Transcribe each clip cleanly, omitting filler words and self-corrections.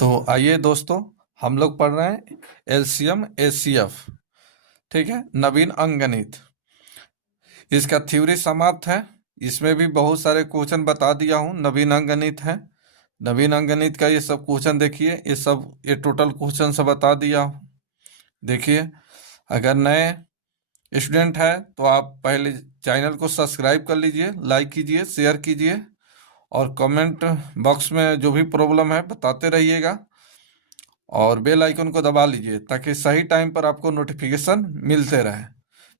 तो आइए दोस्तों, हम लोग पढ़ रहे हैं एलसीएम एचसीएफ। ठीक है, नवीन अंकगणित। इसका थ्योरी समाप्त है। इसमें भी बहुत सारे क्वेश्चन बता दिया हूँ। नवीन अंकगणित है। नवीन अंकगणित का ये सब क्वेश्चन देखिए, ये टोटल क्वेश्चन सब बता दिया हूँ। देखिए, अगर नए स्टूडेंट है तो आप पहले चैनल को सब्सक्राइब कर लीजिए, लाइक कीजिए, शेयर कीजिए और कमेंट बॉक्स में जो भी प्रॉब्लम है बताते रहिएगा और बेल आइकन को दबा लीजिए ताकि सही टाइम पर आपको नोटिफिकेशन मिलते रहे।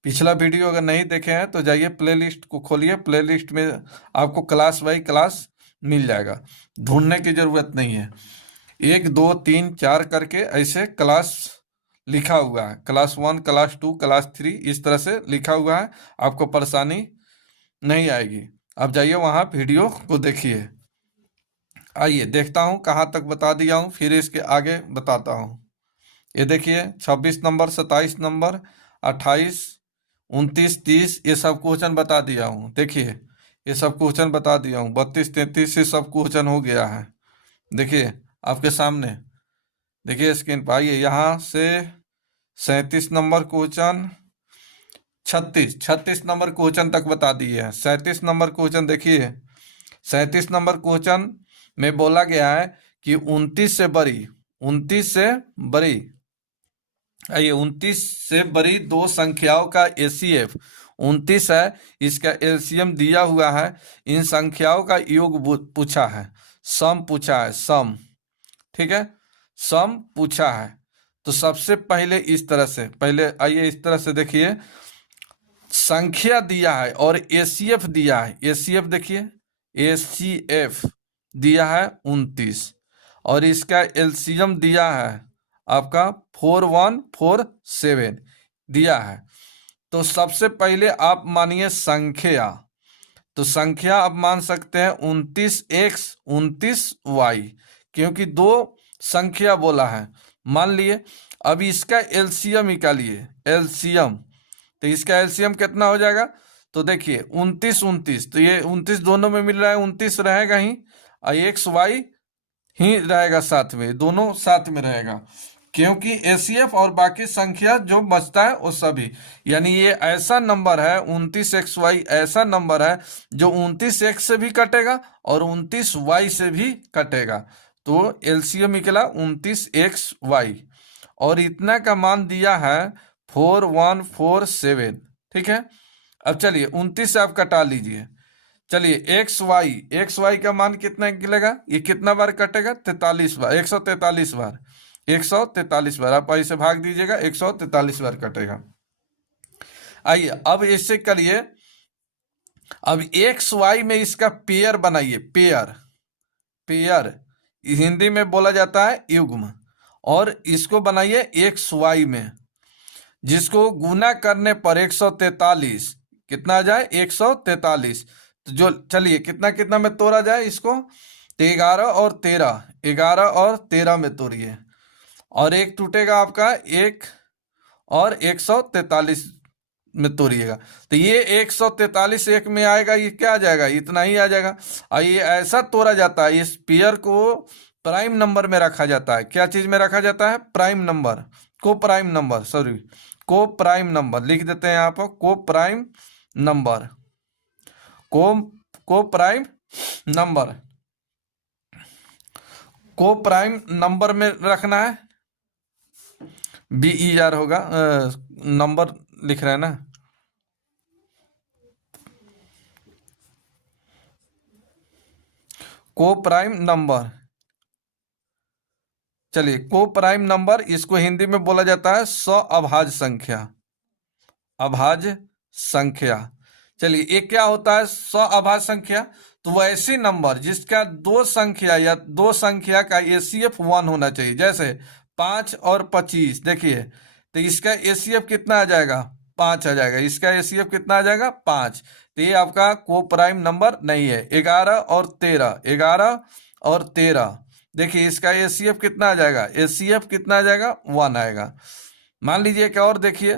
पिछला वीडियो अगर नहीं देखे हैं तो जाइए प्लेलिस्ट को खोलिए, प्लेलिस्ट में आपको क्लास बाई क्लास मिल जाएगा। ढूंढने की ज़रूरत नहीं है। 1 2 3 4 करके ऐसे क्लास लिखा हुआ है। क्लास 1, क्लास 2, क्लास 3 इस तरह से लिखा हुआ है। आपको परेशानी नहीं आएगी। आप जाइए वहाँ वीडियो को देखिए। आइए देखता हूँ कहाँ तक बता दिया हूँ, फिर इसके आगे बताता हूँ। ये देखिए 26 नंबर, 27 नंबर, 28, 29, 30 ये सब क्वेश्चन बता दिया हूँ। देखिए ये सब क्वेश्चन बता दिया हूँ। 32, 33 से सब क्वेश्चन हो गया है। देखिए आपके सामने, देखिए स्क्रीन पर। आइए यहाँ से 37 नंबर क्वेश्चन, 36 नंबर क्वेश्चन तक बता दिए हैं। 37 नंबर क्वेश्चन देखिए, 37 नंबर क्वेश्चन में बोला गया है कि 29 से बड़ी, आइए 29 से बड़ी दो संख्याओं का एचसीएफ 29 है, इसका एलसीएम दिया हुआ है। इन संख्याओं का योग पूछा है, सम पूछा है, सम। ठीक है, सम पूछा है। तो सबसे पहले इस तरह से, पहले आइए इस तरह से देखिए, संख्या दिया है और एचसीएफ दिया है। एचसीएफ देखिए, एचसीएफ दिया है 29 और इसका एलसीएम दिया है आपका 4147 दिया है। तो सबसे पहले आप मानिए संख्या। तो संख्या आप मान सकते हैं 29x 29y, क्योंकि दो संख्या बोला है। मान लिए अब इसका एलसीएम निकालिए, एलसीएम। तो इसका एलसीएम कितना हो जाएगा? तो देखिए 29 तो ये 29 दोनों में मिल रहा है, 29 रहेगा ही और एक्स वाई ही रहेगा साथ में, दोनों साथ में रहेगा, क्योंकि एसीएफ और बाकी संख्या जो बचता है वो सभी, यानी ये ऐसा नंबर है 29xy, ऐसा नंबर है जो 29x से भी कटेगा और 29y से भी कटेगा। तो एलसीएम निकला 29xy और इतना का मान दिया है 4147। ठीक है, अब चलिए 29 से आप कटा लीजिए। चलिए एक्स वाई का मान कितना निकलेगा? ये कितना बार कटेगा? 43 बार, 143 बार, 143 बार। आप ऐसे भाग दीजिएगा, 143 बार कटेगा। आइए अब इससे करिए, अब एक्स वाई में इसका पेयर बनाइए। पेयर, पेयर हिंदी में बोला जाता है युग्म, और इसको बनाइए एक्स वाई में, जिसको गुना करने पर 143 कितना आ जाए? 143। तो जो चलिए कितना कितना में तोड़ा जाए इसको? तो 11 और 13, 11 और 13 में तोड़िए और एक टूटेगा आपका 1 और 143 में तोड़िएगा। तो ये 143 एक में आएगा, ये क्या आ जाएगा? इतना ही आ जाएगा। और ये ऐसा तोड़ा जाता है, इस पेयर को प्राइम नंबर में रखा जाता है। क्या चीज में रखा जाता है? प्राइम नंबर, को प्राइम नंबर, सॉरी को प्राइम नंबर लिख देते हैं यहाँ पर, को प्राइम नंबर, को प्राइम नंबर, को प्राइम नंबर में रखना है। BER होगा, नंबर लिख रहे हैं ना। को प्राइम नंबर, चलिए को प्राइम नंबर, इसको हिंदी में बोला जाता है सअभाज्य संख्या, अभाज्य संख्या। चलिए ये क्या होता है सअभाज्य संख्या? तो वो ऐसी नंबर जिसका दो संख्या या दो संख्या का एसीएफ 1 होना चाहिए। जैसे 5 और 25, देखिए तो इसका एसीएफ कितना आ जाएगा? 5 आ जाएगा। इसका एसीएफ कितना आ जाएगा? 5। तो ये आपका को प्राइम नंबर नहीं है। 11 और 13, 11 और 13, देखिए इसका एसीएफ कितना आ जाएगा? एसीएफ कितना आ जाएगा? 1 आएगा। मान लीजिए क्या और देखिए,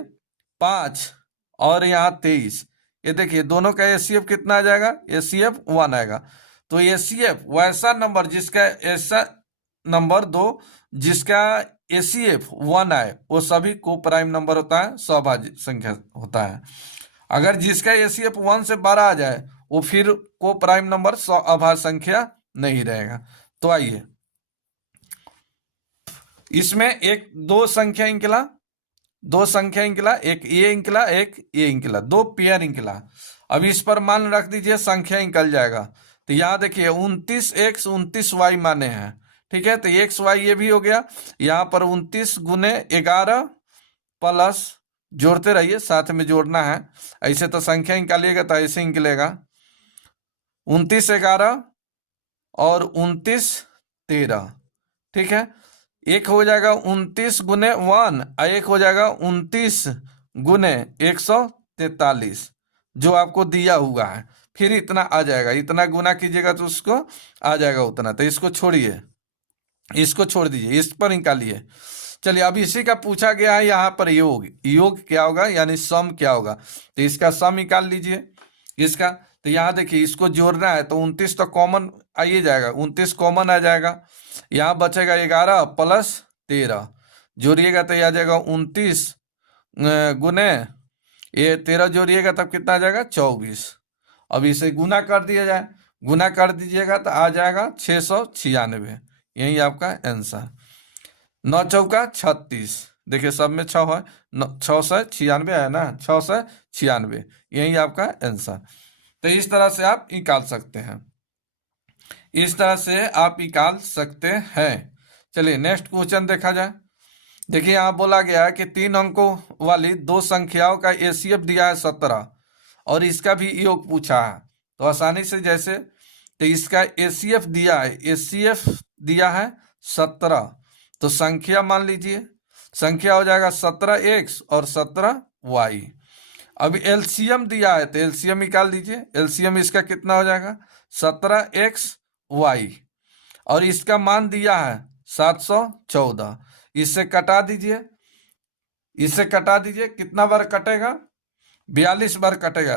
5 और यहाँ 23, ये देखिए दोनों का एसीएफ कितना आ जाएगा? एसीएफ 1 आएगा। तो एसीएफ वैसा नंबर जिसका ऐसा नंबर दो जिसका एसीएफ 1 आए वो सभी को प्राइम नंबर होता है, सहभाज्य संख्या होता है। अगर जिसका एसीएफ 1 से बड़ा आ जाए वो फिर को प्राइम नंबर अभाज्य संख्या नहीं रहेगा। तो आइए इसमें एक दो संख्या निकला, दो संख्या निकला, एक ए निकला एक ए निकला, दो पेयर निकला। अब इस पर मान रख दीजिए संख्या निकल जाएगा। तो यहाँ देखिए 29x 29y माने हैं, ठीक है। तो एक्स वाई ये भी हो गया। यहाँ पर 29 गुने 11 प्लस, जोड़ते रहिए साथ में जोड़ना है, ऐसे तो संख्या निकालिएगा तो ऐसे निकलेगा 29 11 और 29 13, ठीक है। एक हो जाएगा 29 गुने 1 और एक हो जाएगा 29 गुने 143 जो आपको दिया हुआ है। फिर इतना आ जाएगा, इतना गुना कीजिएगा तो उसको आ जाएगा उतना। तो इसको छोड़िए, इसको छोड़ दीजिए, इस पर निकालिए। चलिए अब इसी का पूछा गया है यहाँ पर योग, योग क्या होगा यानी सम क्या होगा। तो इसका सम निकाल लीजिए इसका। तो यहाँ देखिए इसको जोड़ना है तो 29 तो कॉमन आइए जाएगा, 29 कॉमन आ जाएगा। यहाँ बचेगा 11 प्लस 13, जोड़िएगा तो ये आ जाएगा 29 गुने ये 13 जोड़िएगा तब कितना आ जाएगा 24। अब इसे गुना कर दिया जाए, गुना कर दीजिएगा तो आ जाएगा 696, यही आपका आंसर। 9 चौका 36, देखिए सब में 6 है, 696 है ना, 696, यही आपका आंसर। तो इस तरह से आप निकाल सकते हैं, इस तरह से आप निकाल सकते हैं। चलिए नेक्स्ट क्वेश्चन देखा जाए। देखिए यहाँ बोला गया है कि 3 अंकों वाली दो संख्याओं का एसीएफ दिया है 17 और इसका भी योग पूछा है। तो आसानी से जैसे, तो इसका एसीएफ दिया है, एसीएफ दिया है 17, तो संख्या मान लीजिए, संख्या हो जाएगा 17x और 17y। अब एलसीएम दिया है तो एलसीएम निकाल दीजिए, एलसीएम इसका कितना हो जाएगा 17xy और इसका मान दिया है 714। इससे कटा दीजिए, इससे कटा दीजिए, कितना बार कटेगा 42 बार कटेगा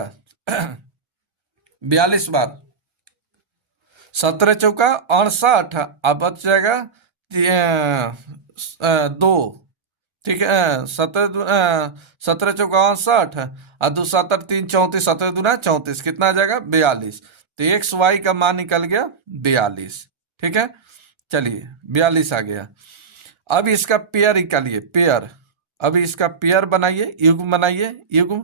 42 बार, 17 चौका 68, अब बच जाएगा 2, ठीक है। 17 चौका 68 और 2 7 3 34, 17 दूना 34, कितना आ जाएगा 42। तो एक्स वाई का मान निकल गया 42, ठीक है। चलिए 42 आ गया। अब इसका पेयर निकालिए, पेयर। अब इसका पेयर बनाइए, युग्म बनाइए, युग्म,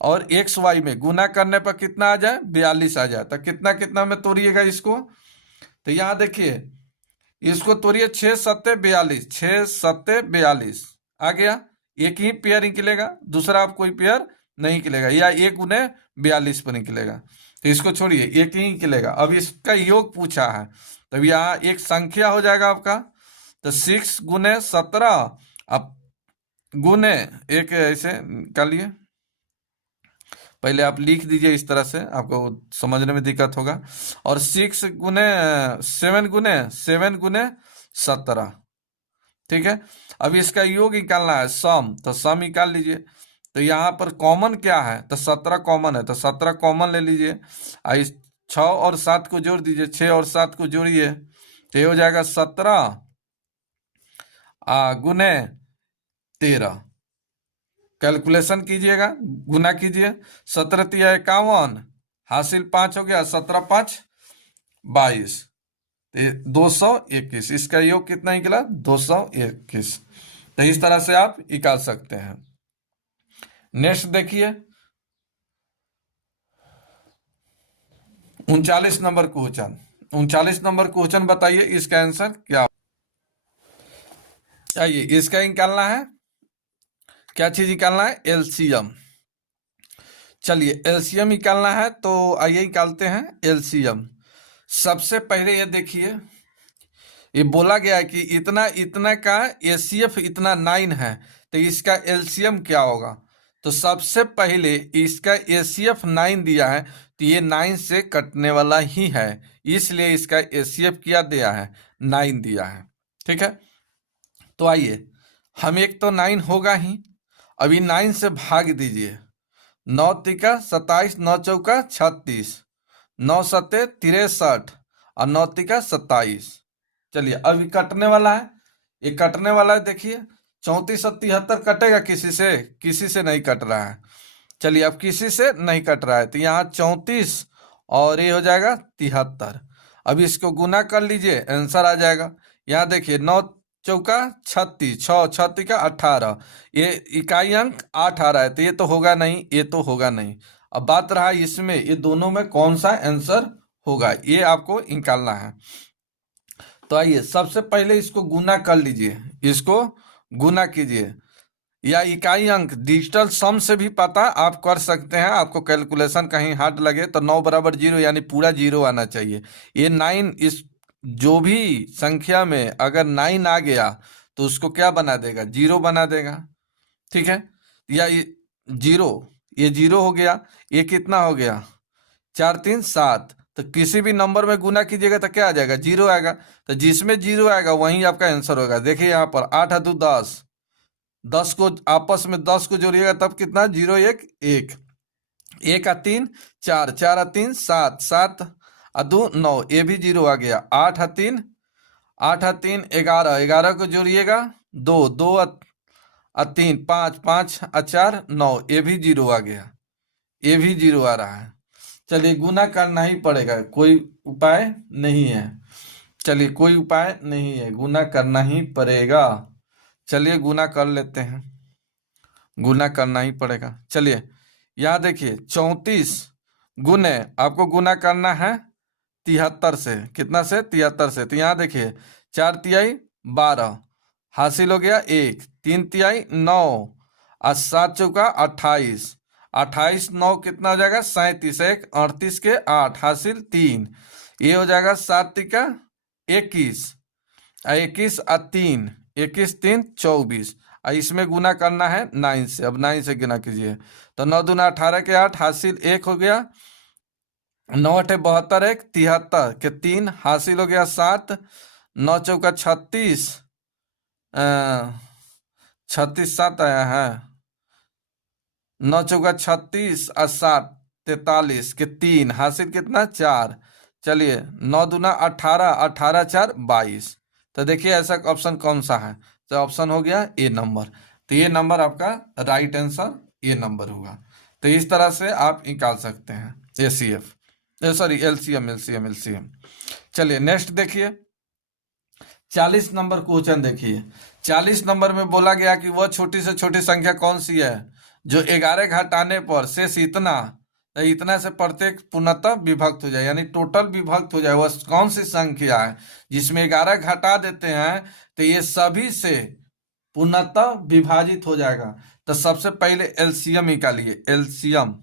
और एक्स वाई में गुना करने पर कितना आ जाए 42 आ जाए। तो कितना कितना में तोड़िएगा इसको। तो यहाँ देखिए इसको तोड़िए 6 7 42, 6 7 42 आ गया। एक ही पेयर निकलेगा, दूसरा आप कोई पेयर नहीं निकलेगा, या एक गुने 42 पर निकलेगा। तो इसको छोड़िए, एक ही निकलेगा। अब इसका योग पूछा है, तब यहाँ एक संख्या हो जाएगा आपका, तो 6 गुने 17 अब गुने एक, ऐसे निकालिए। पहले आप लिख दीजिए इस तरह से, आपको समझने में दिक्कत होगा। और 6 गुने 7 गुने 7 गुने 17, ठीक है। अब इसका योग निकालना है सम, तो सम निकाल लीजिए। तो यहाँ पर कॉमन क्या है, तो 17 कॉमन है, तो 17 कॉमन ले लीजिए। 6 और 7 को जोड़ दीजिए, 6 और 7 को जोड़िए तो ये हो जाएगा 17 गुने 13। कैलकुलेशन कीजिएगा, गुना कीजिए, 17 तिया 51, हासिल 5 हो गया, 17 5 22, 221। इसका योग कितना निकला 221। तो इस तरह से आप निकाल सकते हैं। नेक्स्ट देखिए 39 नंबर क्वेश्चन, 39 नंबर क्वेश्चन बताइए इसका आंसर क्या। आइए इसका निकालना है, क्या चीज निकालना है, एलसीएम। चलिए एलसीएम निकालना है, तो आइए निकालते हैं एलसीएम। सबसे पहले ये देखिए, ये बोला गया है कि इतना इतना का एसीएफ इतना 9 है, तो इसका एलसीएम क्या होगा। तो सबसे पहले इसका एसीएफ 9 दिया है, तो ये 9 से कटने वाला ही है, इसलिए इसका एसीएफ क्या दिया है 9 दिया है, ठीक है। तो आइए हम, एक तो 9 होगा ही, अभी 9 से भाग दीजिए, 9 तिका 27, 9 चौका 36, 9 सत्ते 63 और 9 तिका 27, चलिए अब ये कटने वाला है, ये कटने वाला है, देखिए 34 और 73 कटेगा किसी से नहीं कट रहा है। चलिए अब किसी से नहीं कट रहा है तो यहाँ 34 और ये हो जाएगा 73। अब इसको गुना कर लीजिए, आंसर आ जाएगा। यहाँ देखिए 9 चौका 36, 6 36 का 18, ये इकाई अंक 8 आ रहा है तो ये तो होगा नहीं, ये तो होगा नहीं। अब बात रहा इसमें ये दोनों में कौन सा आंसर होगा, ये आपको निकालना है। तो आइए सबसे पहले इसको गुना कर लीजिए, इसको गुना कीजिए, या इकाई अंक डिजिटल सम से भी पता आप कर सकते हैं। आपको कैलकुलेशन कहीं हार्ड लगे तो 9 बराबर 0 यानी पूरा 0 आना चाहिए। ये 9 इस जो भी संख्या में अगर 9 आ गया तो उसको क्या बना देगा, 0 बना देगा। ठीक है, या ये 0, ये 0 हो गया, ये कितना हो गया 4 3 7, तो किसी भी नंबर में गुना कीजिएगा तो क्या आ जाएगा, 0 आएगा। तो जिसमें 0 आएगा वही आपका आंसर होगा। देखिए यहाँ पर 8 2 10, 10 को आपस में 10 को जोड़िएगा तब कितना, 0 1 1, 1 आ 3 4, 4 आ 3 7, 7 आ 2 9, ये भी 0 आ गया। 8 आ 3 11, 11 को जोड़िएगा 2 2 आ 3 5, 5 आ 4 9, ये भी 0 आ गया, ये भी 0 आ रहा है। चलिए गुना करना ही पड़ेगा, कोई उपाय नहीं है। चलिए कोई उपाय नहीं है, गुना करना ही पड़ेगा। चलिए गुना कर लेते हैं, गुना करना ही पड़ेगा। चलिए यहाँ देखिए 34 गुने, आपको गुना करना है 73 से, कितना से, 73 से। तो यहाँ देखिए 4 तिहाई 12 हासिल हो गया 1, 3 तिहाई 9 और 7 चौका 28, 28 9 कितना हो जाएगा 37, 1 38 के 8 हासिल 3, ये हो जाएगा 7 तिका 21, 21 और 3, 21 3 24। इसमें गुना करना है 9 से, अब 9 से गुना कीजिए तो 9 दूना 18 के 8 हासिल 1 हो गया, 9 8 72, 1 73 के 3 हासिल हो गया 7, 9 चौका 36, 36 7 आया है, 9 चौका 36 और 7 43 के 3 हासिल कितना 4। चलिए 9 दूना 18, 18 4 22। तो देखिए ऐसा ऑप्शन कौन सा है, तो ऑप्शन हो गया ए नंबर। तो ये नंबर आपका राइट आंसर ये नंबर होगा। तो इस तरह से आप निकाल सकते हैं ACF, sorry LCM LCM LCM. चलिए नेक्स्ट देखिए 40 नंबर क्वेश्चन देखिए। 40 नंबर में बोला गया कि वह छोटी से छोटी संख्या कौन सी है जो 11 घटाने पर शेष इतना, तो इतना से प्रत्येक पूर्णतः विभक्त हो जाए, यानी टोटल विभक्त हो जाए। वह कौन सी संख्या है जिसमें 11 घटा देते हैं तो ये सभी से पूर्णतः विभाजित हो जाएगा। तो सबसे पहले एलसीएम निकालिए, एलसीएम,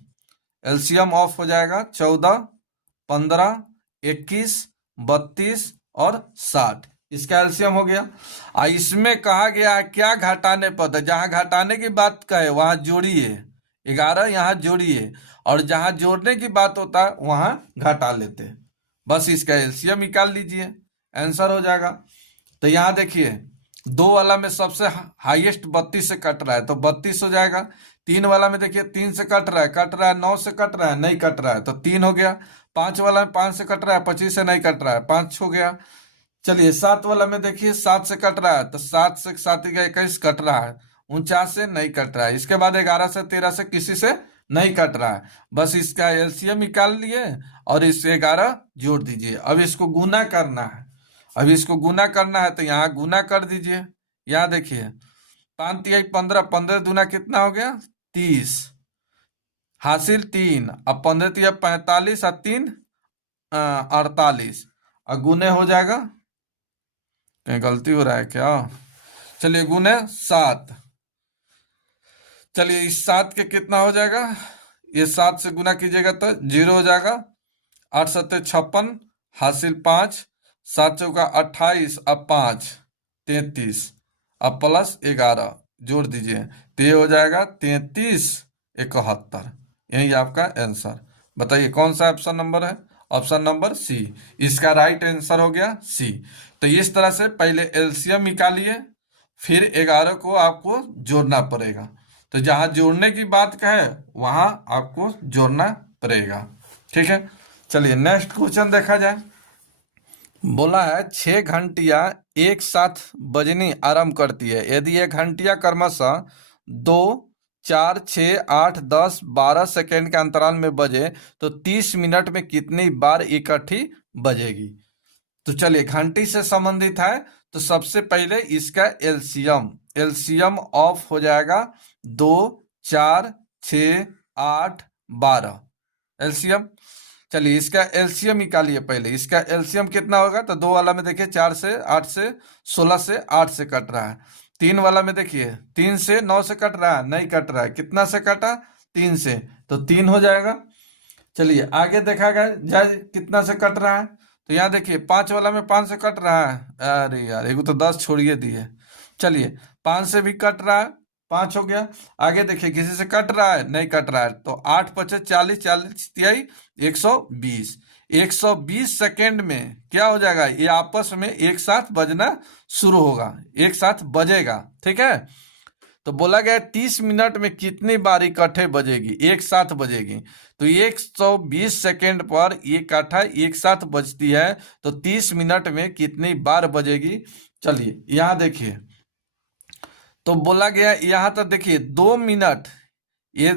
एलसीएम ऑफ हो जाएगा 14 15 21 32 और 60, इसका एलसीएम हो गया। इसमें कहा गया है क्या घटाने पर, जहां घटाने की बात कहे वहां जोड़िए, 11 यहाँ जोड़िए, और जहां जोड़ने की बात होता है वहां घटा लेते, बस इसका एलसीएम निकाल लीजिए, आंसर हो जाएगा। तो यहाँ देखिए 2 वाला में सबसे हाईएस्ट 32 से कट रहा है तो 32 हो जाएगा। 3 वाला में देखिए 3 से कट रहा है, 9 से कट रहा है, नहीं कट रहा है तो 3 हो गया। 5 वाला में 5 से कट रहा है, 25 से नहीं कट रहा है, 5 हो गया। चलिए 7 वाला में देखिए 7 से कट रहा है तो 7 से 7 का 21 कट रहा है, 49 से नहीं कट रहा है। इसके बाद 11 से 13 से किसी से नहीं कट रहा है, बस इसका एलसीएम निकाल लिए और इससे 11 जोड़ दीजिए। अब इसको गुना करना है, अब इसको गुना करना है तो यहाँ गुना कर दीजिए। यहाँ देखिए 5 तिहाई 15, 15 दूना कितना हो गया 30 हासिल 3, अब 15 तिहाई 45 और 3 48, और गुने हो जाएगा, कहीं गलती हो रहा है क्या, चलिए गुने 7। चलिए इस 7 के कितना हो जाएगा, ये 7 से गुना कीजिएगा तो 0 हो जाएगा। 8 7 56 हासिल 5, 7 चौका 28 अब 5 33, अब प्लस 11 जोड़ दीजिए तो ये हो जाएगा 33 71, यही आपका आंसर। बताइए कौन सा ऑप्शन नंबर है, ऑप्शन नंबर सी, इसका राइट आंसर हो गया सी। तो इस तरह से पहले एलसीएम निकालिए, फिर 11 को आपको जोड़ना पड़ेगा, तो जहां जोड़ने की बात कहे वहां आपको जोड़ना पड़ेगा। ठीक है, चलिए नेक्स्ट क्वेश्चन देखा जाए। बोला है 6 घंटियां एक साथ बजनी आरंभ करती है। यदि ये घंटियां क्रमशः 2, 4, 6, 8, 10, 12 सेकेंड के अंतराल में बजे तो 30 मिनट में कितनी बार इकट्ठी बजेगी। तो चलिए घंटी से संबंधित है, तो सबसे पहले इसका एलसीएम एलसीएम ऑफ हो जाएगा 2, 4, 6, 8, 12 एलसीएम। चलिए इसका एलसीएम निकालिए। पहले इसका एलसीएम कितना होगा, तो 2 वाला में देखिए 4 से 8 से 16 से 8 से कट रहा है। 3 वाला में देखिए 3 से 9 से कट रहा है, नहीं कट रहा है। कितना से कटा, 3 से, तो 3 हो जाएगा। चलिए आगे देखा जाए कितना से कट रहा है, तो यहाँ देखिए 5 वाला में 5 से कट रहा है। अरे यार एगो तो 10 छोड़िए दिए। चलिए 5 से भी कट रहा है, 5 हो गया। आगे देखिए किसी से कट रहा है, नहीं कट रहा है, तो 8 पचे 40, 40 तिहाई 120। 120 सेकेंड में क्या हो जाएगा, ये आपस में एक साथ बजना शुरू होगा, एक साथ बजेगा। ठीक है, तो बोला गया 30 मिनट में कितनी बार इकट्ठे बजेगी, एक साथ बजेगी। तो 120 सेकेंड पर ये काठा एक साथ बजती है, तो 30 मिनट में कितनी बार बजेगी। चलिए यहां देखिए, तो बोला गया यहां तक देखिए 2 मिनट, ये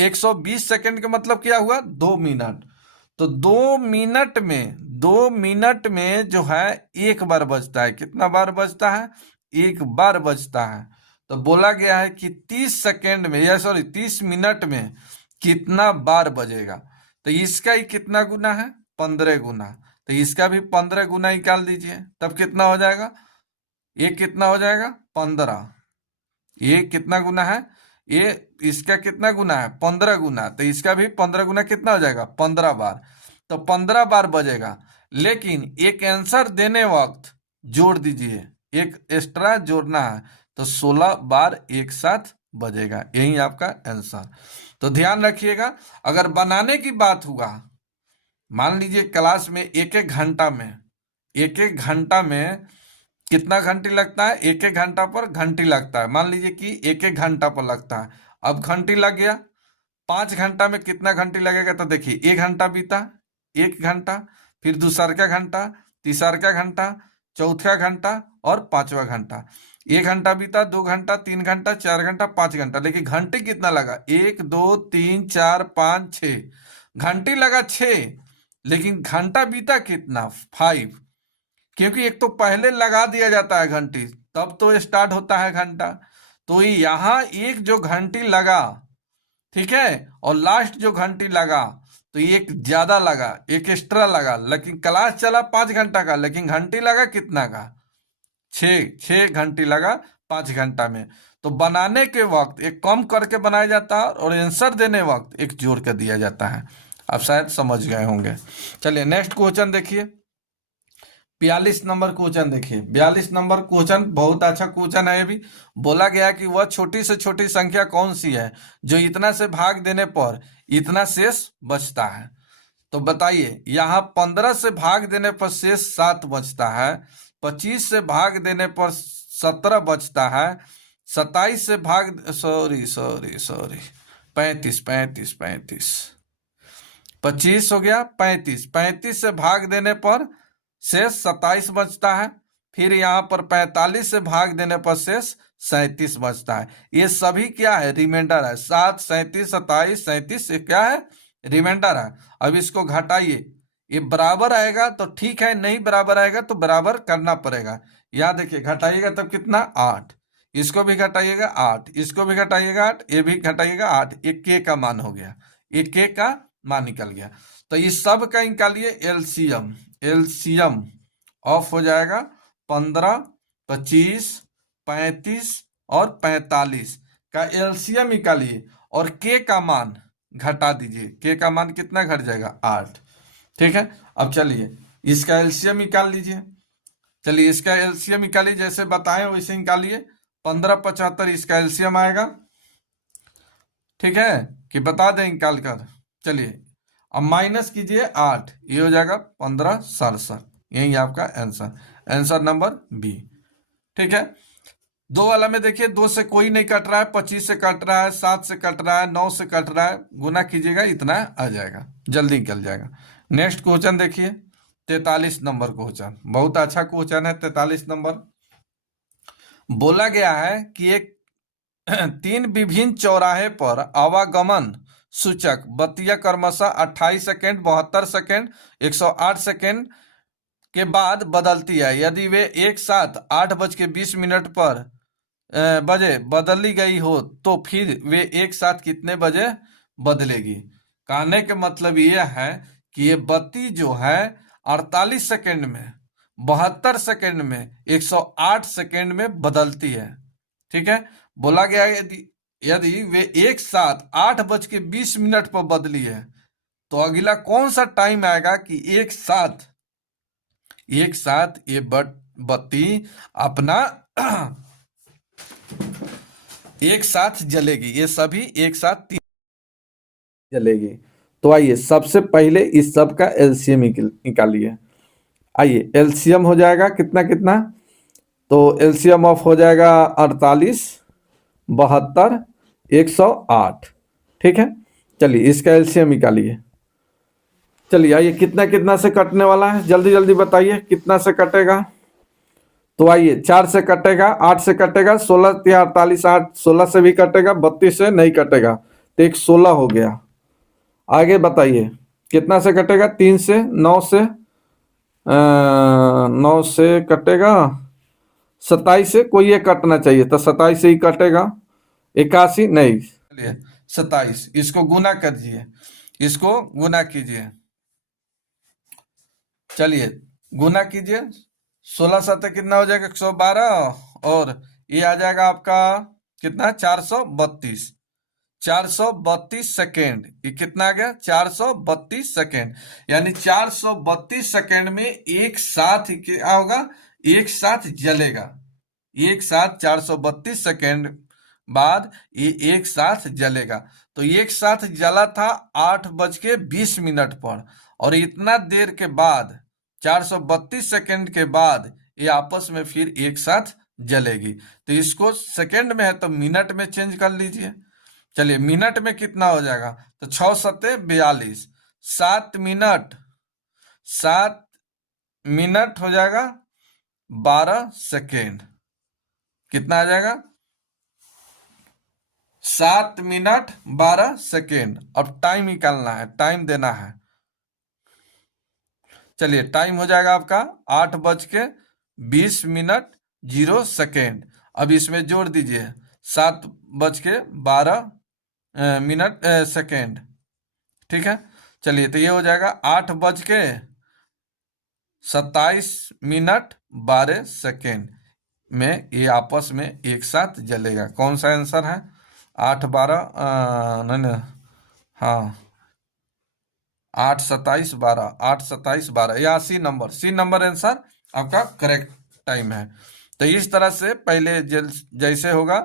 120 सेकेंड का मतलब क्या हुआ, 2 मिनट। तो 2 मिनट में जो है एक बार बजता है। कितना बार बजता है, एक बार बजता है। तो बोला गया है कि 30 सेकेंड में, या सॉरी 30 मिनट में कितना बार बजेगा। तो इसका ही कितना गुना है, 15 गुना। तो इसका भी 15 गुना निकाल दीजिए, तब कितना हो जाएगा, ये कितना हो जाएगा 15। ये कितना गुना है, ये इसका कितना गुना है, 15 गुना। तो इसका भी 15 गुना कितना हो जाएगा, 15 बार। तो 15 बार बजेगा। लेकिन एक आंसर देने वक्त जोड़ दीजिए, एक एक्स्ट्रा जोड़ना है, तो 16 बार एक साथ बजेगा। यही आपका आंसर। तो ध्यान रखिएगा, अगर बनाने की बात हुआ, मान लीजिए क्लास में एक एक घंटा में कितना घंटी लगता है, एक एक घंटा पर घंटी लगता है। मान लीजिए कि एक एक घंटा पर लगता है। अब घंटी लग गया, 5 घंटा में कितना घंटी लगेगा, तो देखिए 1 घंटा बीता, 1 घंटा, फिर दूसरा का घंटा, तीसरा का घंटा, चौथा घंटा और 5वां घंटा। 1 घंटा बीता, 2 घंटा, 3 घंटा, 4 घंटा, 5 घंटा। लेकिन घंटी कितना लगा, 1, 2, 3, 4, 5, 6 घंटी लगा 6। लेकिन घंटा बीता कितना, 5। क्योंकि एक तो पहले लगा दिया जाता है घंटी, तब तो स्टार्ट होता है घंटा। तो यहां एक जो घंटी लगा, ठीक है, और लास्ट जो घंटी लगा, तो एक ज्यादा लगा, एक एक्स्ट्रा लगा। लेकिन क्लास चला 5 घंटा का, लेकिन घंटी लगा कितना का, 6 घंटी लगा 5 घंटा में। तो बनाने के वक्त एक कम करके बनाया जाता है, और आंसर देने वक्त एक जोड़ कर दिया जाता है। आप शायद समझ गए होंगे। चलिए नेक्स्ट क्वेश्चन देखिए, 42 नंबर क्वेश्चन देखिए। 42 नंबर क्वेश्चन बहुत अच्छा क्वेश्चन है। ये भी बोला गया कि वह छोटी से छोटी संख्या कौन सी है जो इतना से भाग देने पर इतना शेष बचता है। तो बताइए, यहाँ 15 से भाग देने पर शेष 7 बचता है, 25 से भाग देने पर 17 बचता है, 27 से भाग, सॉरी सॉरी सॉरी 35 35 35 25 हो गया, 35 35 से भाग देने पर शेष 27 बचता है। फिर यहाँ पर 45 से भाग देने पर शेष 37 बचता है। ये सभी क्या है, रिमाइंडर है। 7, 37, 27, 37 ये क्या है, रिमाइंडर है। अब इसको घटाइए, ये बराबर आएगा तो ठीक है, नहीं बराबर आएगा तो बराबर करना पड़ेगा। यहाँ देखिए घटाइएगा तब कितना, 8। इसको भी घटाइएगा 8, इसको भी घटाइएगा 8, ये भी घटाइएगा 8। एक के का मान हो गया, एक के का मान निकल गया। तो इस सब का निकालिए एलसीएम। एलसीएम ऑफ हो जाएगा 15, 25, 35 और 45 का एलसीएम निकालिए, और के का मान घटा दीजिए। के का मान कितना घट जाएगा, 8। ठीक है, अब चलिए इसका एलसीएम निकाल लीजिए। चलिए इसका एलसीएम निकालिए, जैसे बताएं वैसे निकालिए। 15, 75 इसका एलसीएम आएगा। ठीक है, कि बता दें निकाल कर। चलिए अब माइनस कीजिए 8, ये हो जाएगा 15, 67। यही आपका आंसर, आंसर नंबर बी। ठीक है, 2 वाला में देखिए 2 से कोई नहीं कट रहा है, 25 से कट रहा है, 7 से कट रहा है, 9 से कट रहा है। गुना कीजिएगा इतना आ जाएगा, जल्दी निकल जाएगा। नेक्स्ट क्वेश्चन देखिए, 43 नंबर क्वेश्चन, बहुत अच्छा क्वेश्चन है। 43 नंबर बोला गया है कि एक 3 विभिन्न चौराहे पर आवागमन सूचक बत्तियां क्रमशः 28 सेकेंड, 72 सेकेंड, 108 सेकेंड के बाद बदलती है। यदि वे एक साथ 8:20 पर बजे बदली गई हो तो फिर वे एक साथ कितने बजे बदलेगी। कहने के मतलब यह है कि ये बत्ती जो है 48 सेकेंड में, 72 सेकेंड में, 108 सेकेंड में बदलती है। ठीक है, बोला गया है यदि यदि वे एक साथ 8:20 पर बदली है तो अगला कौन सा टाइम आएगा कि एक साथ ये बत्ती अपना एक साथ जलेगी, ये सभी एक साथ तीन जलेगी। तो आइए सबसे पहले इस सब का एलसीएम निकालिए। आइए एलसीएम हो जाएगा कितना कितना, तो एलसीएम ऑफ हो जाएगा 48, 72, 108। ठीक है, चलिए इसका एलसीएम निकालिए। चलिए आइए कितना कितना से कटने वाला है, जल्दी जल्दी बताइए कितना से कटेगा। तो आइए 4 से कटेगा, 8 से कटेगा, 16 या 48, 8 16 से भी कटेगा, 32 से नहीं कटेगा, तो एक 16 हो गया। आगे बताइए कितना से कटेगा, 3 से, 9 से, 9 से कटेगा, 27 से कोई ये कटना चाहिए तो 27 से ही कटेगा, 81 नहीं, चलिए 27, इसको गुना कीजिए, इसको गुना कीजिए, चलिए गुना कीजिए, 16 सत्ते कितना हो जाएगा 112, और ये आ जाएगा आपका कितना 432, 432 सेकेंड। ये कितना आ गया 432 सेकेंड, यानी 432 सेकेंड में एक साथ क्या होगा, एक साथ जलेगा, एक साथ 432 सेकेंड बाद ये एक साथ जलेगा। तो एक साथ जला था 8:20 पर, और इतना देर के बाद 432 सेकेंड के बाद ये आपस में फिर एक साथ जलेगी। तो इसको सेकेंड में है तो मिनट में चेंज कर लीजिए। चलिए मिनट में कितना हो जाएगा, तो 6 सत्ते 42, 7 मिनट, 7 मिनट हो जाएगा 12 सेकेंड, कितना आ जाएगा 7 मिनट 12 सेकेंड। अब टाइम निकालना है, टाइम देना है। चलिए टाइम हो जाएगा आपका 8:20 अब इसमें जोड़ दीजिए 7:12 सेकेंड। ठीक है, चलिए तो ये हो जाएगा 8:27 में ये आपस में एक साथ जलेगा। कौन सा आंसर है, 8 12 नहीं, हाँ 8 27 12, 8 27 12, या सी नंबर आंसर आपका करेक्ट टाइम है। तो इस तरह से पहले जैसे होगा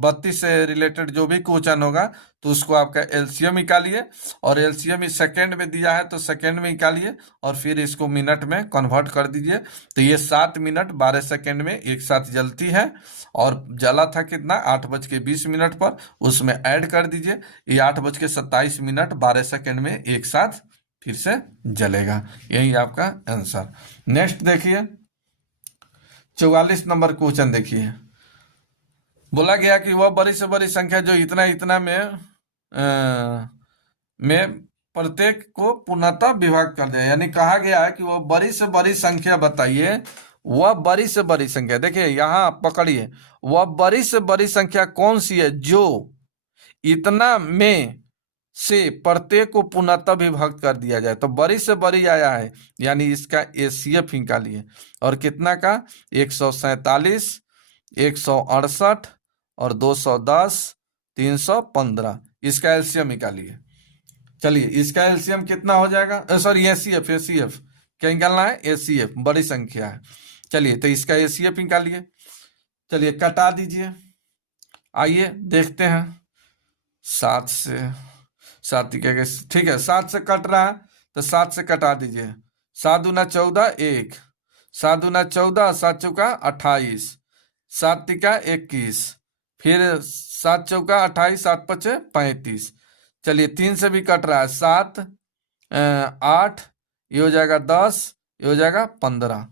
32 से रिलेटेड जो भी क्वेश्चन होगा तो उसको आपका एलसीएम निकालिए, और एलसीएम इस सेकेंड में दिया है तो सेकेंड में निकालिए, और फिर इसको मिनट में कन्वर्ट कर दीजिए। तो ये 7 मिनट 12 सेकेंड में एक साथ जलती है, और जला था कितना 8:20 पर, उसमें ऐड कर दीजिए, ये 8:27 12 सेकेंड में एक साथ फिर से जलेगा। यही आपका आंसर। नेक्स्ट देखिए 44 नंबर क्वेश्चन देखिए। बोला गया कि वह बड़ी से बड़ी संख्या जो इतना इतना में प्रत्येक को पूर्णतः विभाग कर दे, यानी कहा गया है कि वह बड़ी से बड़ी संख्या बताइए। वह बड़ी से बड़ी संख्या देखिए यहां पकड़िए, वह बड़ी से बड़ी संख्या कौन सी है जो इतना में से प्रत्येक को पूर्णतः विभक्त कर दिया जाए। तो बड़ी से बड़ी आया है, यानी इसका एचसीएफ निकालिए, और कितना का 147, 168 और 210, 315, इसका एलसीएम निकालिए। चलिए इसका एलसीएम कितना हो जाएगा, सॉरी एचसीएफ, एचसीएफ क्या निकालना है, एचसीएफ बड़ी संख्या है। चलिए तो इसका एचसीएफ निकालिए, चलिए कटा दीजिए। आइए देखते हैं 7 से, 7 ठीक है 7 से कट रहा है तो 7 से कटा दीजिए। 7 दूना 14, 1, 7 दूना 14, 7 चौका 28, 7 तिका 21, फिर 7 चौका 28, 7 पचे 35। चलिए 3 से भी कट रहा है, 7 8 ये हो जाएगा 10, ये हो जाएगा 15,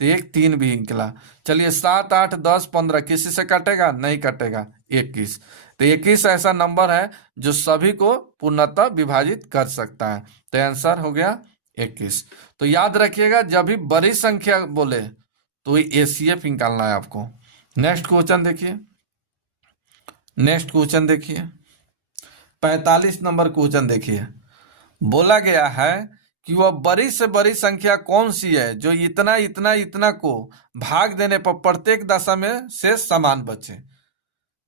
तो एक 3 भी निकला। चलिए 7, 8, 10, 15 किसी से कटेगा? नहीं कटेगा। 21, तो 21 ऐसा नंबर है जो सभी को पूर्णतः विभाजित कर सकता है। तो आंसर हो गया 21। तो याद रखिएगा जब भी बड़ी संख्या बोले तो एसीएफ निकालना है आपको। नेक्स्ट क्वेश्चन देखिए, नेक्स्ट क्वेश्चन देखिए, 45 नंबर क्वेश्चन देखिए। बोला गया है कि वह बड़ी से बड़ी संख्या कौन सी है जो इतना इतना इतना को भाग देने पर प्रत्येक दशा में से समान बचे।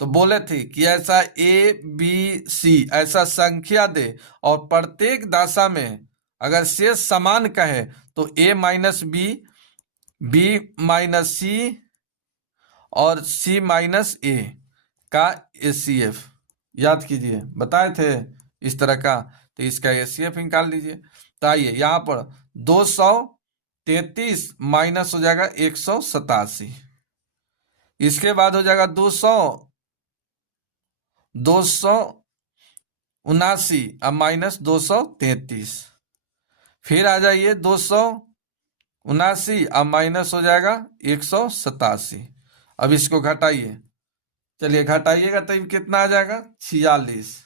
तो बोले थे कि ऐसा ए बी सी ऐसा संख्या दे और प्रत्येक दशा में अगर शेष समान कहे तो ए माइनस बी, बी माइनस सी और सी माइनस ए का एसीएफ याद कीजिए, बताए थे इस तरह का। तो इसका एसीएफ निकाल लीजिए। तो आइए यहाँ पर 233 माइनस हो जाएगा 187, इसके बाद हो जाएगा 279 अब माइनस 233, फिर आ जाइए 279 अब माइनस हो जाएगा 187। अब इसको घटाइए, चलिए घटाइएगा तब कितना आ जाएगा? 46।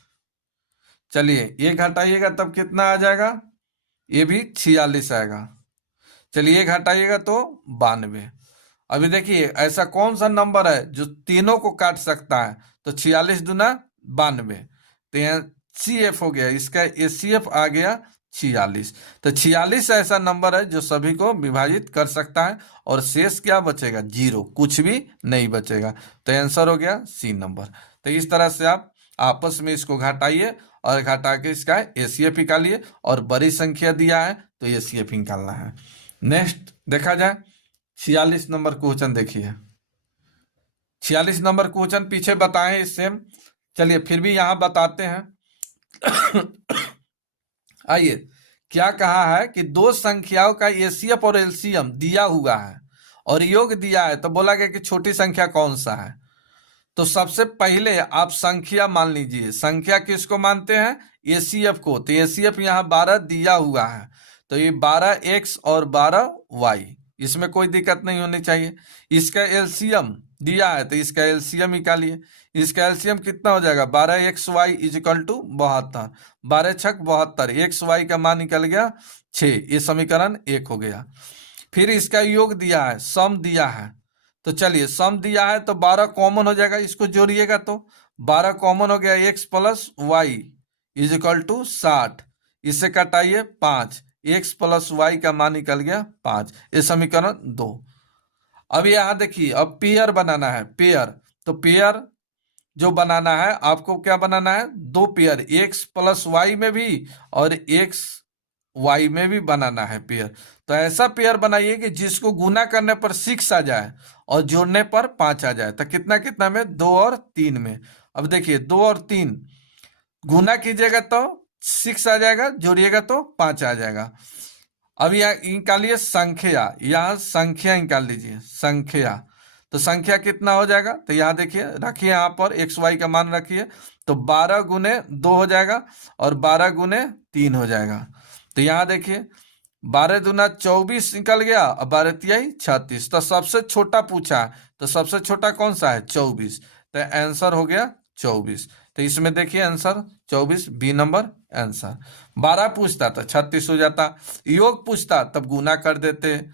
चलिए ये घटाइएगा तब कितना आ जाएगा? ये भी 46 आएगा। चलिए घटाइएगा तो 92। अभी देखिए ऐसा कौन सा नंबर है जो तीनों को काट सकता है? तो 46 दूना 92, तो यहाँ CF हो गया, इसका ACF आ गया 46। तो 46 ऐसा नंबर है जो सभी को विभाजित कर सकता है और शेष क्या बचेगा? 0, कुछ भी नहीं बचेगा। तो आंसर हो गया C नंबर। तो इस तरह से आप आपस में इसको घटाइए और घटा के इसका ACF निकालिए, और बड़ी संख्या दिया है तो ACF निकालना है। नेक्स्ट देखा जाए 46 नंबर क्वेश्चन देखिए। 46 नंबर क्वेश्चन पीछे बताएं इससे, चलिए फिर भी यहां बताते हैं। आइए क्या कहा है कि दो संख्याओं का एसीएफ और एलसीएम दिया हुआ है और योग दिया है, तो बोला गया कि छोटी संख्या कौन सा है। तो सबसे पहले आप संख्या मान लीजिए। संख्या किसको मानते हैं? एसीएफ को। तो एसीएफ यहाँ 12 दिया हुआ है, तो ये 12x और 12y, इसमें कोई दिक्कत नहीं होनी चाहिए। इसका एलसीएम दिया है तो इसका एलसीएम निकालिए। इसका एलसीएम कितना हो जाएगा? 12xy इजिकल टू 72, 12 छक 72, xy का मान निकल गया 6। ये समीकरण 1 हो गया। फिर इसका योग दिया है, सम दिया है, तो चलिए सम दिया है तो 12 कॉमन हो जाएगा, इसको जोड़िएगा तो 12 कॉमन हो गया, x plus y is equal to 60, इससे कटाइए 5, x प्लस वाई का मान निकल गया 5। ये समीकरण 2। अब यहाँ देखिए अब पेयर बनाना है। पेयर, तो पेयर जो बनाना है आपको क्या बनाना है? दो पेयर, x प्लस वाई में भी और x वाई में भी बनाना है पेयर। तो ऐसा पेयर बनाइए कि जिसको गुना करने पर 6 आ जाए और जोड़ने पर 5 आ जाए। तो कितना कितना में? 2 और 3 में। अब देखिए 2 और 3 गुना कीजिएगा तो 6 आ जाएगा, जोड़िएगा तो 5 आ जाएगा। अब यहाँ निकालिए संख्या, यहाँ संख्या निकाल लीजिए संख्या। तो संख्या कितना हो जाएगा? तो यहाँ देखिए रखिए, यहाँ पर एक्स वाई का मान रखिए, तो 12 गुने 2 हो जाएगा और 12 गुने 3 हो जाएगा। तो यहाँ देखिए 12 दूना 24 निकल गया और 12 तिहाई 36। तो सबसे छोटा पूछा है, तो सबसे छोटा कौन सा है? 24। तो आंसर हो गया 24। तो इसमें देखिए आंसर 24, बी नंबर आंसर। 12 पूछता तो 36 हो जाता, योग पूछता तब गुना कर देते,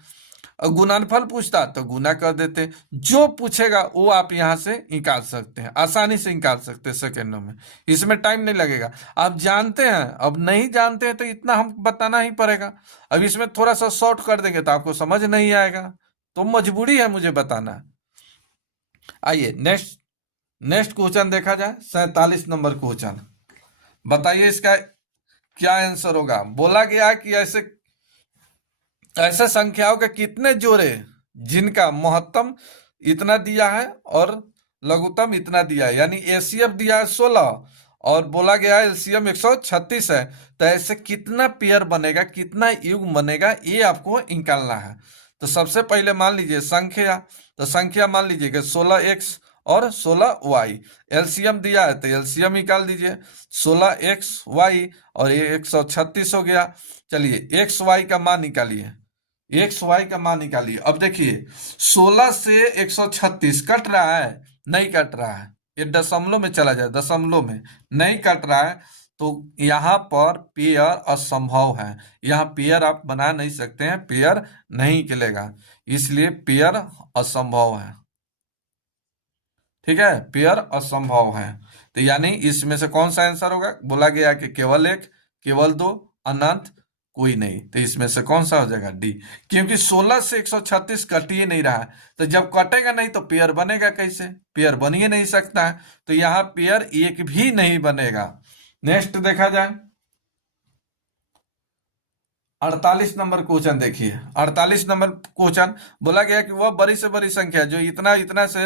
गुणनफल पूछता तो गुना कर देते। जो पूछेगा वो आप यहाँ से निकाल सकते हैं, आसानी से निकाल सकते हैं सेकेंडों में, इसमें टाइम नहीं लगेगा। आप जानते हैं, अब नहीं जानते हैं तो इतना हम बताना ही पड़ेगा। अब इसमें थोड़ा सा शॉर्ट कर देंगे तो आपको समझ नहीं आएगा, तो मजबूरी है मुझे बताना। आइए नेक्स्ट क्वेश्चन देखा जाए, 47 नंबर क्वेश्चन। बताइए इसका क्या आंसर होगा। बोला गया कि ऐसे संख्याओं के कितने जोड़े जिनका महत्तम इतना दिया है और लघुत्तम इतना दिया है, यानी एसीएफ दिया है 16 और बोला गया है एलसीएम 136 है। तो ऐसे कितना पेयर बनेगा, कितना युग्म बनेगा, ये आपको निकालना है। तो सबसे पहले मान लीजिए संख्या, तो संख्या मान लीजिए कि 16x और 16y। एलसीएम दिया है तो एलसीएम निकाल दीजिए। 16xy और ये 136 हो गया। चलिए xy का मान निकालिए, xy का मान निकालिए। अब देखिए 16 से 136 कट रहा है? नहीं कट रहा है, ये दशमलव में चला जाए, दशमलव में नहीं कट रहा है, तो यहाँ पर पेयर असंभव है। यहाँ पेयर आप बना नहीं सकते हैं, पेयर नहीं निकलेगा, इसलिए पेयर असंभव है। ठीक है, पेयर असंभव है। तो यानी इसमें से कौन सा आंसर होगा? बोला गया कि केवल एक, केवल दो, अनंत कोई नहीं। तो इसमें से कौन सा हो जाएगा? डी। क्योंकि 16 से 136 कट ही नहीं रहा है, तो जब कटेगा नहीं तो पेयर बनेगा कैसे? पेयर बन ही नहीं सकता है, तो यहाँ पेयर एक भी नहीं बनेगा। नेक्स्ट देखा जाए 48 नंबर क्वेश्चन देखिए। 48 नंबर क्वेश्चन बोला गया कि वह बड़ी से बड़ी संख्या जो इतना इतना से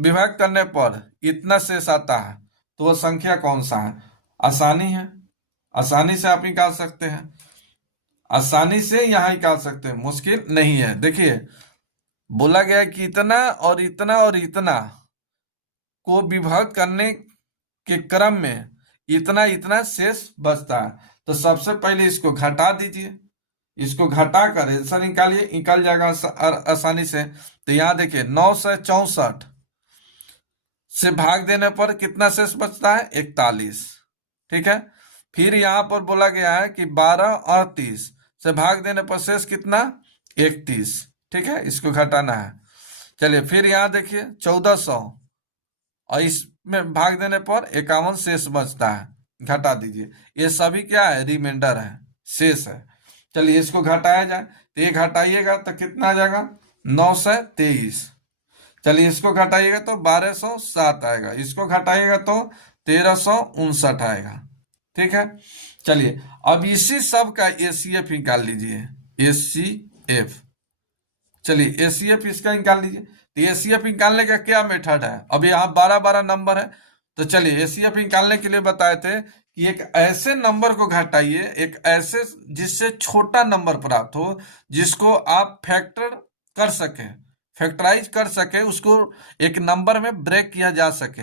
विभाग करने पर इतना शेष आता है, तो वह संख्या कौन सा है? आसानी है, आसानी से आप निकाल सकते हैं, आसानी से यहाँ निकाल सकते हैं, मुश्किल नहीं है। देखिए बोला गया कि इतना और इतना और इतना को विभाग करने के क्रम में इतना इतना शेष बचता है, तो सबसे पहले इसको घटा दीजिए, इसको घटा कर आंसर निकालिए, निकल जाएगा आसानी से। तो यहाँ देखिए 964 से भाग देने पर कितना शेष बचता है? 41। ठीक है, फिर यहाँ पर बोला गया है कि 1238 से भाग देने पर शेष कितना? 31। ठीक है, इसको घटाना है। चलिए फिर यहाँ देखिए 1400 और इसमें भाग देने पर 51 शेष बचता है, घटा दीजिए। ये सभी क्या है? रिमाइंडर है, शेष है। चलिए इसको घटाया जाए, तो ये घटाइएगा तो कितना आ जाएगा? 923। चलिए इसको घटाइएगा तो 1207 आएगा, इसको घटाइएगा तो 1359 आएगा। ठीक है, चलिए अब इसी सब का एसीएफ निकाल लीजिए, एसीएफ। चलिए एसीएफ इसका निकाल लीजिए। तो एसीएफ निकालने का क्या मेथड है? अब यहाँ 12 नंबर है, तो चलिए एसीएफ निकालने के लिए बताए थे कि एक ऐसे नंबर को घटाइए, एक ऐसे जिससे छोटा नंबर प्राप्त हो, जिसको आप फैक्टर कर सके, फैक्टराइज कर सके, उसको एक नंबर में ब्रेक किया जा सके।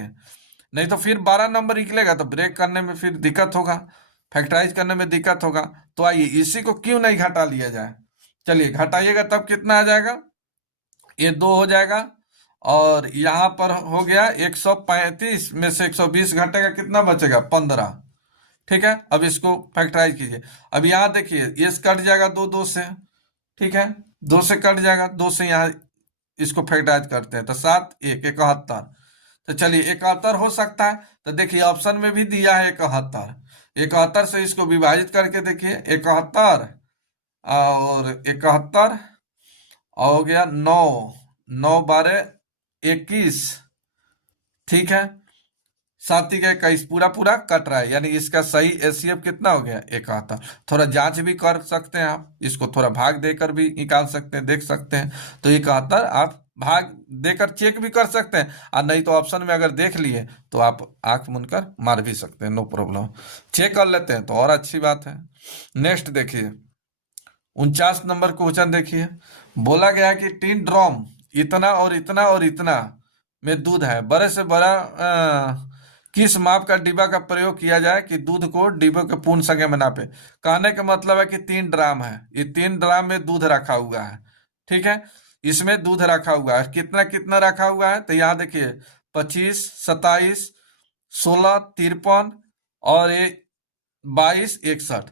नहीं तो फिर 12 नंबर निकलेगा तो ब्रेक करने में फिर दिक्कत होगा, फैक्टराइज करने में दिक्कत होगा। तो आइए इसी को क्यों नहीं घटा लिया जाए। चलिए घटाइएगा तब कितना आ जाएगा? ये 2 हो जाएगा, और यहाँ पर हो गया 135 में से 120 घटेगा, कितना बचेगा? 15। ठीक है, अब इसको फैक्टराइज कीजिए। अब यहाँ देखिए ये कट जाएगा 2 से। ठीक है, 2 से कट जाएगा, 2 से यहाँ इसको फैक्टराइज करते हैं तो 7 1 71। तो चलिए 71 हो सकता है, तो देखिए ऑप्शन में भी दिया है 71। 71 से इसको विभाजित करके देखिए, 71 और 71 हो गया 9, 9 12 21। ठीक है, 7 का 21 पूरा पूरा कट रहा है, यानी इसका सही एसीएफ कितना हो गया? 71। थोड़ा जांच भी कर सकते हैं आप, इसको थोड़ा भाग देकर भी निकाल सकते हैं, देख सकते हैं। तो 71 आप भाग देकर चेक भी कर सकते हैं, और नहीं तो ऑप्शन में अगर देख लिए तो आप आंख मूंदकर मार भी सकते हैं, नो प्रॉब्लम। चेक कर लेते हैं तो और अच्छी बात है। नेक्स्ट देखिए 49 नंबर क्वेश्चन देखिए। बोला गया कि 3 ड्रम इतना और इतना और इतना में दूध है, बड़े से बड़ा किस माप का डिब्बा का प्रयोग किया जाए कि दूध को डिब्बे के पूर्ण संख्या में नापे। कहने का मतलब है कि 3 ड्राम है, ये 3 ड्राम में दूध रखा हुआ है। ठीक है, इसमें दूध रखा हुआ है, कितना कितना रखा हुआ है? तो यहाँ देखिए 25 27 16 53 और ये 22 61,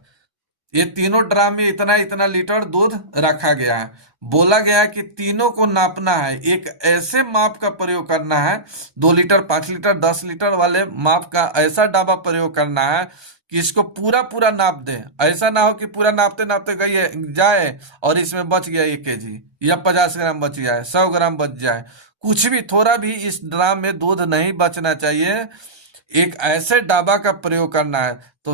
ये तीनों ड्राम में इतना इतना लीटर दूध रखा गया है। बोला गया है कि तीनों को नापना है, एक ऐसे माप का प्रयोग करना है, 2 लीटर 5 लीटर 10 लीटर वाले माप का ऐसा डाबा प्रयोग करना है कि इसको पूरा पूरा नाप दे। ऐसा ना हो कि पूरा नापते नापते गई जाए और इसमें बच गया 1 केजी या 50 ग्राम बच जाए, 100 ग्राम बच जाए, कुछ भी थोड़ा भी इस ड्राम में दूध नहीं बचना चाहिए। एक ऐसे डाबा का प्रयोग करना है। तो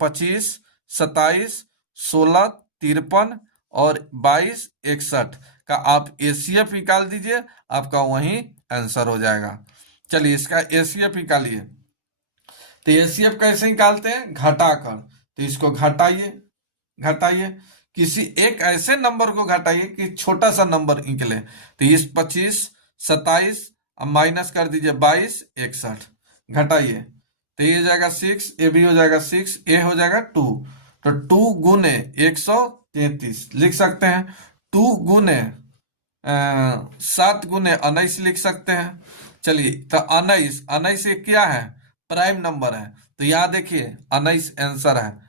25 27 16 53 और 22 61 का आप एसीएफ निकाल दीजिए, आपका वही आंसर हो जाएगा। चलिए इसका एसीएफ निकालिए। तो एसीएफ कैसे निकालते हैं? घटाकर। तो इसको घटाइए, घटाइए, किसी एक ऐसे नंबर को घटाइए कि छोटा सा नंबर निकले। तो इस 25 27 अब माइनस कर दीजिए 22 61, घटाइए तो ये हो जाएगा 6, ये भी हो जाएगा 6, ये हो जाएगा 2। तो 2 गुने 133 लिख सकते हैं। 2 गुने 7 गुने 19 लिख सकते हैं। चलिए तो 19 19 ये क्या है, प्राइम नंबर है, तो यहाँ देखिए 19 आंसर है।